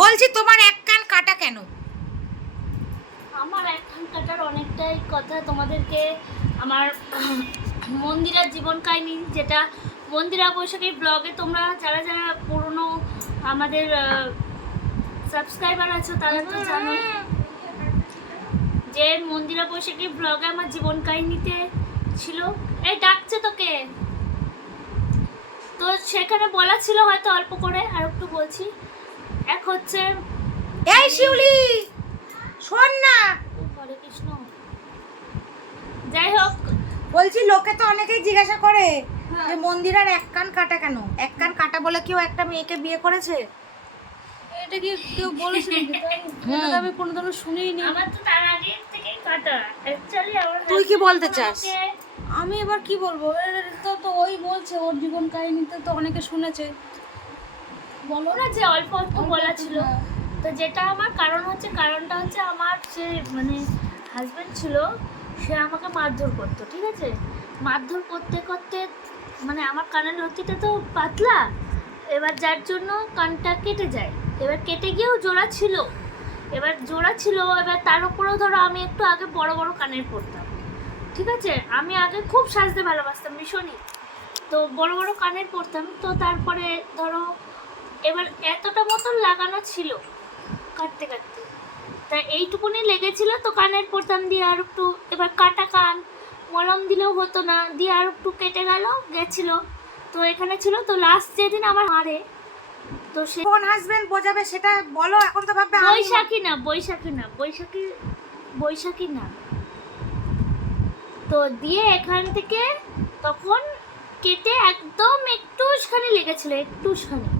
বলছি তোমার এক কান কাটা কেন? আমার এক কান কাটার অনেকটাই কথা তোমাদেরকে আমার মন্দিরার জীবন কাহিনী, যেটা মন্দিরা বৈশাখী ব্লগে তোমরা যারা যারা পুরনো আমাদের সাবস্ক্রাইবার আছো তারা তো জানো যে মন্দিরা বৈশাখী ব্লগে আমার জীবন কাহিনীতে ছিল। এই ডাকছে তোকে, তো সেখানে বলা ছিল হয়তো অল্প করে, আর একটু বলছি। এক হচ্ছে এই শিউলি শোন না, হরে কৃষ্ণ। যাই হোক, বলছি লোকে তো অনেকেই জিজ্ঞাসা করে যে মন্দিরার এক কান কাটা কেন? এক কান কাটা বলে কেউ একটা মেয়েকে বিয়ে করেছে? এটা কি কেউ বলেছে নাকি? এটা তো আমি কোনোদিনও শুনিনি। আমার তো তার আগে থেকেই কাটা অ্যাকচুয়ালি। আমার তুই কি বলতে চাস? আমি এবার কি বলবো, তো ওই বলছে ওর জীবন কাহিনীতে তো অনেকে শুনেছে। বলো না যে অল্প অল্প বলা ছিল। তো যেটা আমার কারণটা হচ্ছে আমার যে মানে হাজব্যান্ড ছিল, সে আমাকে মারধর করতো, ঠিক আছে? মারধর করতে করতে মানে আমার কানের লতিটা তো পাতলা, এবার যার জন্য কানটা কেটে যায়। এবার কেটে গিয়েও জোড়া ছিল, এবার তার উপরেও ধরো আমি একটু আগে বড় বড় কানের পরতাম, ঠিক আছে? আমি আগে খুব সাজতে ভালোবাসতাম ভীষণই, তো বড় বড় কানের পরতাম। তো তারপরে ধরো এবার এতটা মতন লাগানো ছিল কাটতে কাটতে, তা এইটুকুনি লেগেছিল, তো কানের পরতাম দিয়ে আর একটু, এবার কাটা কান মলম দিলেও হতো না, দিয়ে আর একটু কেটে গেছিল। তো এখানে ছিল, তো লাস্ট যেদিন আমার হারে, তো সে কোন হাজবেন্ড বোঝাবে সেটা বলো। এখন তো ভাববে বৈশাখী না। তো দিয়ে এখান থেকে তখন কেটে একদম একটুখানি লেগেছিল, একটুখানি।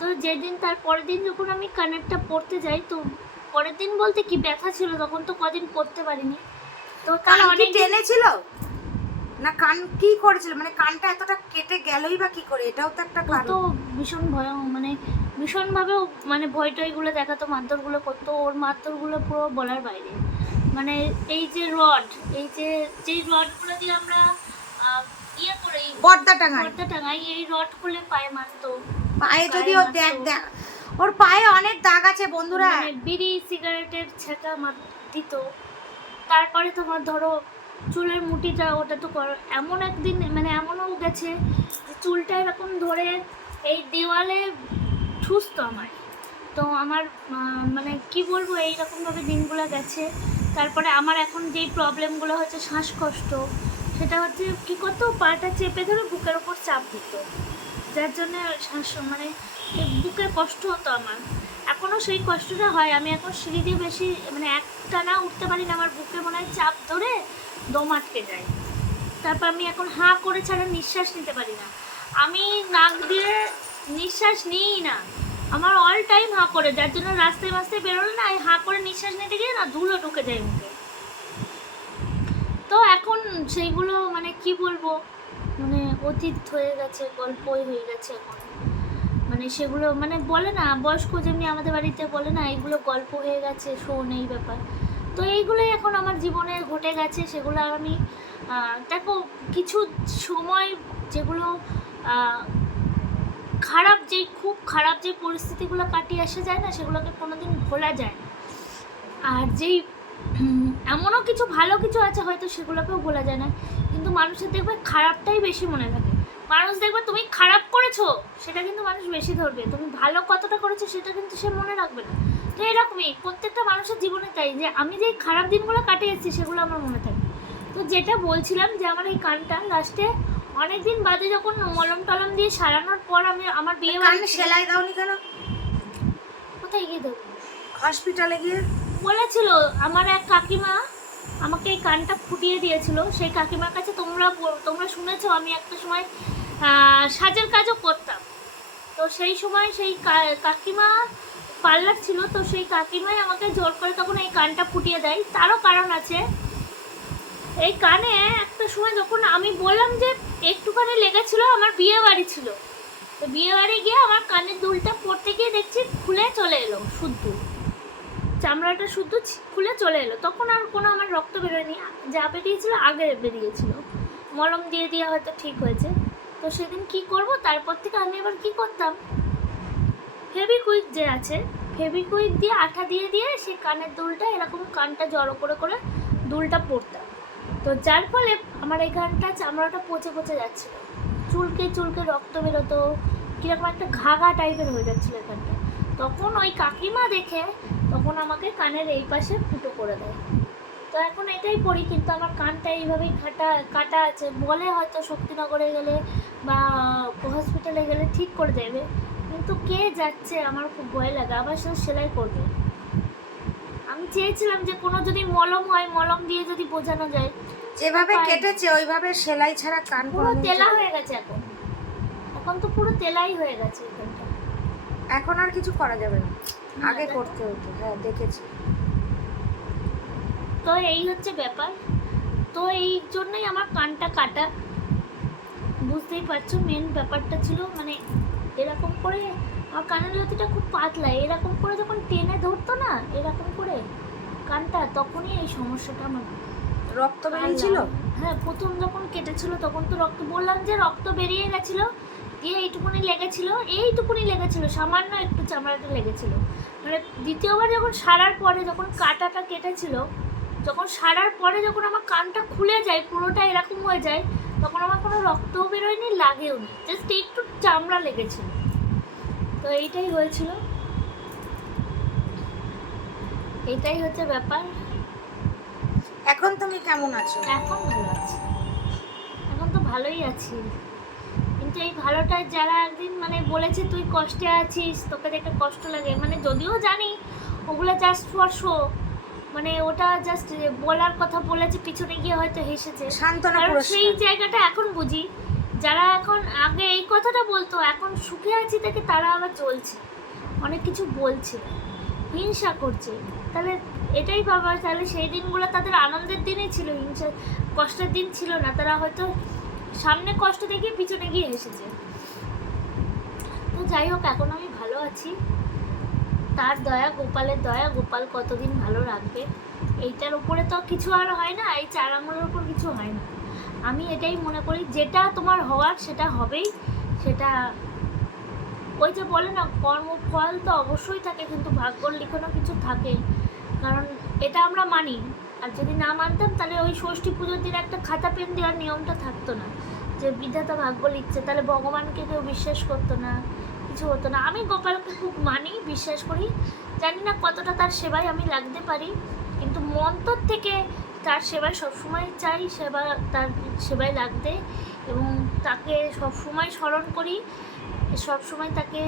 তো যেদিন তার পরের দিন যখন আমি কানেরটা পরতে যাই, তো পরের দিন বলতে কি ব্যথা ছিল, তখন তো কদিন পরতে পারিনি। তো কান তার কি অনেক টেনে ছিল না? কান কি করেছিল? মানে কানটা এতটা কেটে গেলই বা কি করে? এটাও তো একটা তো কারণ। ভীষণ ভয়, মানে ভীষণভাবে মানে ভয় টয়গুলো দেখাতো, মারধরগুলো করতো। ওর মারধরগুলো পুরো বলার বাইরে। মানে এই যে যেই রডগুলো দিয়ে আমরা ইয়ে করে পর্দা টাঙায়, টাঙাই, এই রড খুলে পায়ে মারতো। পায়ে যদি ও দেখ দেখ, ওর পায়ে অনেক দাগ আছে বন্ধুরা। মানে বিড়ি সিগারেটের ছেঁকা দিত। তারপরে তোমার ধরো চুলের মুঠিটা, ওটা তো এমন একদিন মানে এমনও গেছে যে চুলটা এরকম ধরে এই দেওয়ালে ঠুসতো আমায়। তো আমার মানে কি বলবো, এইরকমভাবে দিনগুলো গেছে। তারপরে আমার এখন যেই প্রবলেমগুলো হচ্ছে শ্বাসকষ্ট, সেটা হচ্ছে কী করতো, পাটা চেপে ধরে বুকের ওপর চাপ দিত, যার জন্য মানে বুকে কষ্ট হতো আমার। এখনও সেই কষ্টটা হয়। আমি এখন সিঁড়ি দিয়ে বেশি মানে একটানা উঠতে পারি না, আমার বুকে মনে হয় চাপ ধরে দম আটকে যায়। তারপর আমি এখন হাঁ করে ছাড়া নিঃশ্বাস নিতে পারি না। আমি নাক দিয়ে নিঃশ্বাস নিই না, আমার অল টাইম হাঁ করে, যার জন্য রাস্তায় মাস্তায় বেরোলে না, এই হাঁ করে নিঃশ্বাস নিতে গিয়ে না ধুলো ঢুকে যায় মুখে। তো এখন সেইগুলো মানে কি বলবো, মানে অতীত হয়ে গেছে, গল্পই হয়ে গেছে এখন। মানে সেগুলো মানে বলে না, বয়স্ক যেমনি আমাদের বাড়িতে বলে না, এইগুলো গল্প হয়ে গেছে, শোন এই ব্যাপার। তো এইগুলোই এখন আমার জীবনে ঘটে গেছে। সেগুলো আর আমি দেখো, কিছু সময় যেগুলো খুব খারাপ যে পরিস্থিতিগুলো কাটিয়ে আসা যায় না, সেগুলোকে কোনোদিন ভোলা যায় না। আর যেই এমনও কিছু ভালো কিছু আছে হয়তো সেগুলোকেও ভোলা যায় না, কিন্তু মানুষের দেখবে খারাপটাই বেশি মনে থাকে। মানুষ দেখবে তুমি খারাপ করেছো, সেটা কিন্তু মানুষ বেশি ধরবে, তুমি ভালো কতটা করেছো সেটা কিন্তু সে মনে রাখবে না। তো এরকমই প্রত্যেকটা মানুষের জীবনে তাই, যে আমি যেই খারাপ দিনগুলো কাটিয়ে এসেছি সেগুলো আমার মনে থাকে। তো যেটা বলছিলাম যে আমার এই কানটা লাস্টে অনেকদিন বাদে যখন মলম টলম দিয়ে সারানোর পর আমি আমার বিয়ে বাড়ি, সেলাই দাওনি কেন? কোথায় গিয়ে দেবো? হসপিটালে গিয়ে বলেছিল আমার এক কাকিমা, আমাকে এই কানটা ফুটিয়ে দিয়েছিল। সেই কাকিমার কাছে তোমরা শুনেছো আমি একটা সময় সাজের কাজও করতাম। তো সেই সময় সেই কাকিমা পার্লার ছিল, তো সেই কাকিমাই আমাকে জোর করে তখন এই কানটা ফুটিয়ে দেয়। তারও কারণ আছে। এই কানে একটা সময় যখন আমি বললাম যে একটুখানি লেগেছিল, আমার বিয়ে বাড়ি ছিল, তো বিয়ে বাড়ি গিয়ে আমার কানের দুলটা পড়তে গিয়ে দেখছি খুলে চলে এলো, শুদ্ধ চামড়াটা শুদ্ধ খুলে চলে এলো। তখন আর কোনো আমার রক্ত বেরোয়নি, যা বেরিয়েছিল আগে বেরিয়েছিল, মলম দিয়ে দিয়ে হয়তো ঠিক হয়েছে। তো সেদিন কি করব, তারপর থেকে আমি এবার কি করতাম, ফেবিকুইক যে আছে, ফেভিকুইক দিয়ে আঠা দিয়ে দিয়ে সেই কানের দুলটা এরকম কানটা জড়ো করে করে দুলটা পরতাম। তো যার ফলে আমার এখানটা চামড়াটা পচে পচে যাচ্ছিল, চুলকে চুলকে রক্ত বেরোতো, কীরকম একটা ঘা ঘা টাইপের হয়ে যাচ্ছিলো এখানটা। তখন ওই কাকিমা দেখে তখন আমাকে কানের এই পাশে ফুটো করে দেয়। তো এখন এটাই পরি, কিন্তু আমার কানটা এইভাবেই কাটা আছে। বলে হয়তো শক্তিনগরে গেলে বা হসপিটালে গেলে ঠিক করে দেবে, কিন্তু কে যাচ্ছে, আমার খুব ভয় লাগে, আবার সে সেলাই করবে। আমি চেয়েছিলাম যে কোনো যদি মলম হয়, মলম দিয়ে যদি বোঝানো যায়। যেভাবে কেটেছে ওইভাবে সেলাই ছাড়া কান পুরো কোনোদিন তেলা চলে না। হয়ে গেছে এখন, এখন তো পুরো তেলাই হয়ে গেছে এখানটা। এখন আর কিছু করা যাবে না, আগে না, করতে হতো। হ্যাঁ দেখেছি। তো এই হচ্ছে ব্যাপার। তো এই জন্যই আমার কানটা কাটা, বুঝতেই পারছো। মেন ব্যাপারটা ছিল মানে এরকম করে আমার কানের লতিটা খুব পাতলা, এরকম করে যখন টেনে ধরতো না এরকম করে কানটা, তখনই এই সমস্যাটা আমার। রক্ত বেরিয়েছিল? হ্যাঁ, প্রথম যখন কেটেছিল তখন তো রক্ত, বললাম যে রক্ত বেরিয়ে গেছিলো, দিয়ে এইটুকুনি লেগেছিল, সামান্য একটু চামড়াটা লেগেছিল। মানে দ্বিতীয়বার যখন সারার পরে, যখন কাটাটা কেটেছিল, যখন সারার পরে যখন আমার কানটা খুলে যায়, পুরোটা এরকম হয়ে যায়, তখন আমার কোনো রক্তও বেরোয়নি, লাগেও নি, জাস্ট একটু চামড়া লেগেছিল। তো এইটাই হয়েছিল, এইটাই হচ্ছে ব্যাপার। এখন তুমি কেমন আছো? এখন ভালো আছি, এখন তো ভালোই আছি। কিন্তু এই ভালোটা যারা একদিন মানে বলেছে তুই কষ্টে আছিস, তোকে দেখে কষ্ট লাগে, মানে যদিও জানি ওগুলো জাস্ট ফর শো, মানে ওটা জাস্ট বলার কথা বলেছে, পিছনে গিয়ে হয়তো হেসেছে। সান্ত্বনা কারণ পুরস্কার। সেই জায়গাটা এখন বুঝি, যারা এখন আগে এই কথাটা বলতো, এখন সুখে আছি থেকে তারা আবার চলছে, অনেক কিছু বলছে, হিংসা করছে। তাহলে এটাই ভাবা, তাহলে সেই দিনগুলো তাদের আনন্দের দিনই ছিল, হিংসা কষ্টের দিন ছিল না। তারা হয়তো সামনে কষ্ট দেখে পিছনে গিয়ে এসেছে। তো যাই হোক, এখন আমি ভালো আছি, তার দয়া, গোপালের দয়া, গোপাল কতদিন ভালো রাখবে। এইটার উপরে তো কিছু আর হয় না, এই 4 আঙুলের উপর কিছু হয় না। আমি এটাই মনে করি, যেটা তোমার হওয়ার সেটা হবেই। সেটা ওই যে বলে না, কর্মফল তো অবশ্যই থাকে, কিন্তু ভাগ্যর লিখনও কিছু থাকে। কারণ এটা আমরা মানি, আর যদি না মানতাম তাহলে ওই ষষ্ঠী পুজোর দিন একটা খাতা পেন দেওয়ার নিয়মটা থাকতো না, যে বিধাতা ভাগ্য লিখছে। তাহলে ভগবানকে কেউ বিশ্বাস করতো না, কিছু হতো না। আমি গোপালকে খুব মানি, বিশ্বাস করি, জানি না কতটা তার সেবায় আমি লাগতে পারি, কিন্তু মন্তর থেকে তার সেবায় সবসময় চাই, তার সেবায় লাগতে, এবং তাকে সবসময় স্মরণ করি, সবসময় তাকে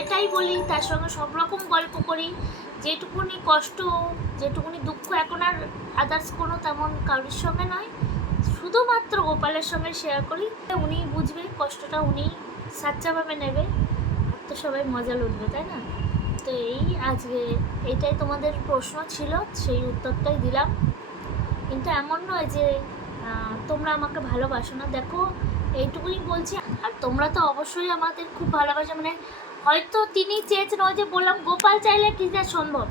এটাই বলি, তার সঙ্গে সব রকম গল্প করি। যেটুকুনি কষ্ট, যেটুকুনি দুঃখ এখন আর আদার্স কোনো তেমন কারোর সঙ্গে নয়, শুধুমাত্র গোপালের সঙ্গে শেয়ার করি। উনিই বুঝবে কষ্টটা, উনি সাচ্চাভাবে নেবে, আর তো সবাই মজা লুটবে, তাই না? তো এই আজকে এটাই তোমাদের প্রশ্ন ছিল, সেই উত্তরটাই দিলাম। কিন্তু এমন নয় যে তোমরা আমাকে ভালোবাসো না, দেখো এইটুকুই বলছি। আর তোমরা তো অবশ্যই আমাদের খুব ভালোবাসো, মানে হয়তো তিনি চেয়েছেন, ওই যে বললাম গোপাল চাইলে কি যা সম্ভব,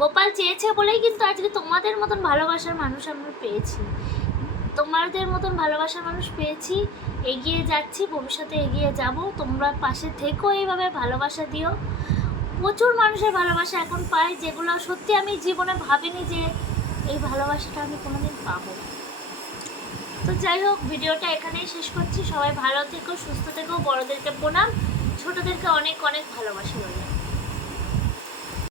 গোপাল চেয়েছে বলেই কিন্তু আজকে তোমাদের মতন ভালোবাসার মানুষ আমরা পেয়েছি, তোমাদের মতন ভালোবাসার মানুষ পেয়েছি, এগিয়ে যাচ্ছি, ভবিষ্যতে এগিয়ে যাব। তোমরা পাশে থেকো, এইভাবে ভালোবাসা দিও। প্রচুর মানুষের ভালোবাসা এখন পাই, যেগুলো সত্যি আমি জীবনে ভাবিনি যে এই ভালোবাসাটা আমি কোনোদিন পাবো। তো যাই হোক, ভিডিওটা এখানেই শেষ করছি। সবাই ভালো থেকো, সুস্থ থেকো, বড়োদেরকে প্রণাম, ছোটোদেরকে অনেক অনেক ভালোবাসা বলে।